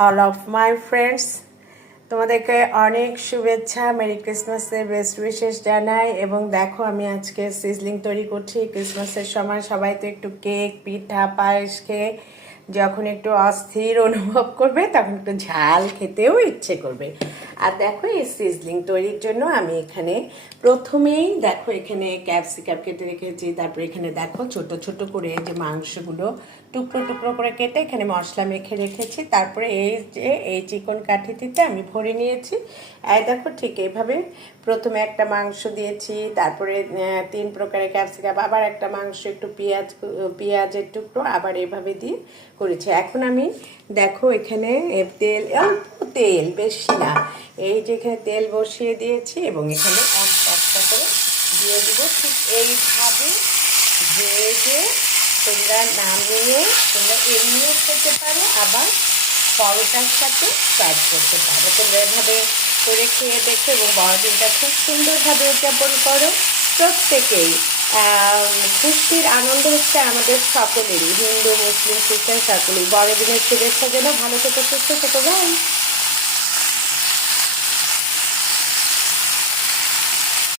All of my friends, তোমাদেরকে অনেক শুভেচ্ছা, মেরি ক্রিসমাসের বেস্ট উইশেস জানাই। এবং দেখো, আমি আজকে সিজলিং তৈরি করছি। ক্রিসমাসের সময় সবাই তো একটু কেক, পিঠা, পায়েস খেয়ে যখন একটু অস্থির অনুভব করবে তখন একটু ঝাল খেতেও ইচ্ছে করবে। আর দেখো, এই সিজলিং তৈরির জন্য আমি এখানে প্রথমেই দেখো এখানে ক্যাপসিকাম কেটে রেখেছি। তারপরে এখানে দেখো ছোট ছোট করে যে মাংসগুলো টুকরো টুকরো করে কেটে এখানে মশলা মেখে রেখেছি। তারপরে এই চিকন কাঠিটিতে আমি ভরে নিয়েছি। এই দেখো, ঠিক এইভাবে প্রথমে একটা মাংস দিয়েছি, তারপরে 3 প্রকারের ক্যাপসিকাম, আবার একটা মাংস, একটু পেঁয়াজের টুকরো, আবার এইভাবে দিয়ে করেছি। এখন আমি দেখো এখানে তেল, তেল বেশি না, এই যে এখানে তেল বসিয়ে দিয়েছি এবং এখানে একটা করে দিয়ে দেবো। ঠিক এইভাবে ভেজে তোমরা নামিয়ে তোমরা এমনিও খেতে পারো, আবার পরোটার সাথে সার্ভ করতে পারো। তোমরা এভাবে করে খেয়ে দেখো এবং বড়দিনটা খুব সুন্দরভাবে উদযাপন করো প্রত্যেকেই। খুশির আনন্দ হচ্ছে আমাদের সকলেরই, হিন্দু, মুসলিম, খ্রিস্টান সকলেই। বড়দিনের শুভেচ্ছা যেন, ভালো থেকো, সুস্থ থেকো, ভাই।